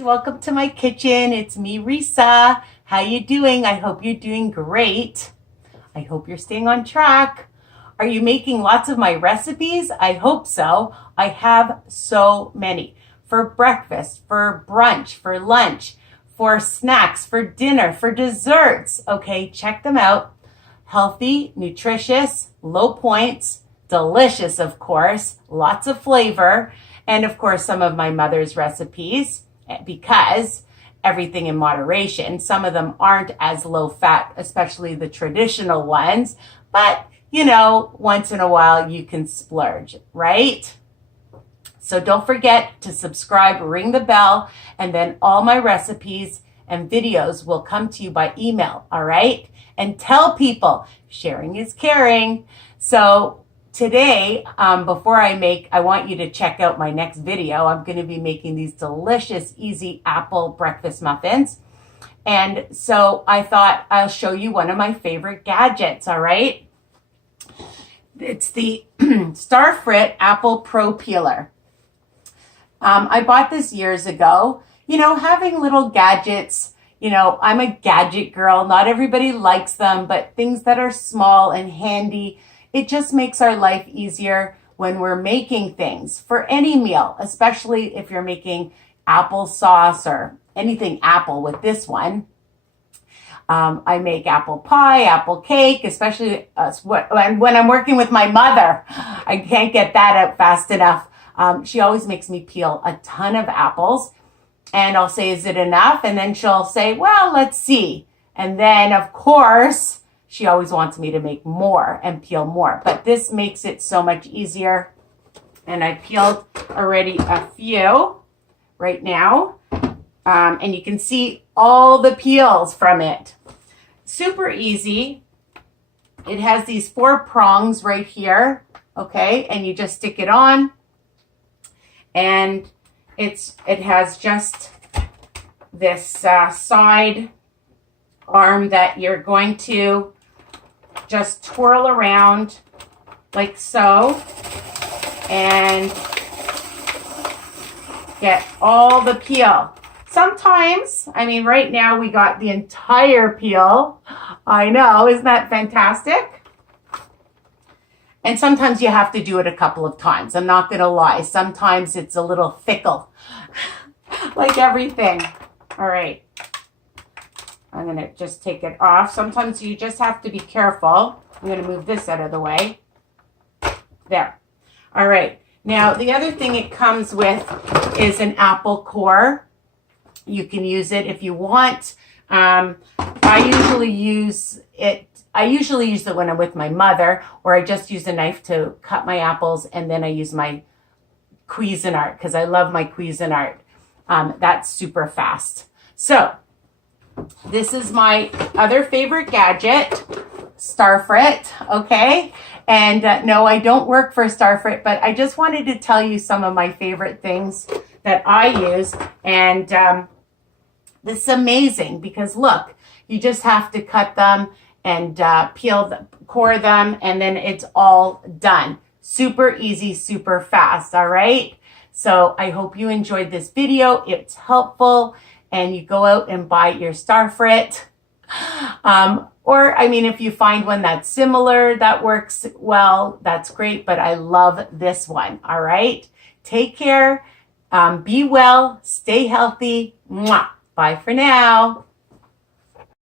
Welcome to my kitchen. It's me, Risa. How you doing? I hope you're doing great. I hope you're staying on track. Are you making lots of my recipes? I hope so. I have so many for breakfast, for brunch, for lunch, for snacks, for dinner, for desserts. Okay, check them out. Healthy, nutritious, low points, delicious, of course, lots of flavor, and of course, some of my mother's recipes because everything in moderation. Some of them aren't as low fat, especially the traditional ones, but once in a while you can splurge, right? So don't forget to subscribe, ring the bell, and then all my recipes and videos will come to you by email, all right? And tell people, sharing is caring. So today, before I want you to check out my next video. I'm going to be making these delicious, easy apple breakfast muffins. And so I thought I'll show you one of my favorite gadgets, all right? It's the Starfrit Apple Pro Peeler. I bought this years ago. Having little gadgets, I'm a gadget girl. Not everybody likes them, but things that are small and handy, it just makes our life easier when we're making things for any meal, especially if you're making applesauce or anything apple with this one. I make apple pie, apple cake, especially when I'm working with my mother. I can't get that out fast enough. She always makes me peel a ton of apples, and I'll say, is it enough? And then she'll say, well, let's see. And then, of course, she always wants me to make more and peel more, but this makes it so much easier. And I peeled already a few right now, and you can see all the peels from it. Super easy. It has these 4 prongs right here, okay, and you just stick it on, and it has just this side arm that you're going to just twirl around like so and get all the peel. Sometimes, right now we got the entire peel. I know, isn't that fantastic? And sometimes you have to do it a couple of times. I'm not going to lie. Sometimes it's a little fickle, like everything. All right. I'm going to just take it off. Sometimes you just have to be careful. I'm going to move this out of the way. There. All right. Now, the other thing it comes with is an apple core. You can use it if you want. I usually use it when I'm with my mother, or I just use a knife to cut my apples, and then I use my Cuisinart because I love my Cuisinart. That's super fast. So, this is my other favorite gadget, Starfrit, okay? And no, I don't work for Starfrit, but I just wanted to tell you some of my favorite things that I use. And this is amazing because look, you just have to cut them and core them, and then it's all done. Super easy, super fast, all right? So I hope you enjoyed this video. It's helpful. And you go out and buy your Starfrit. Or, if you find one that's similar, that works well, that's great. But I love this one, all right? Take care. Be well. Stay healthy. Mwah. Bye for now.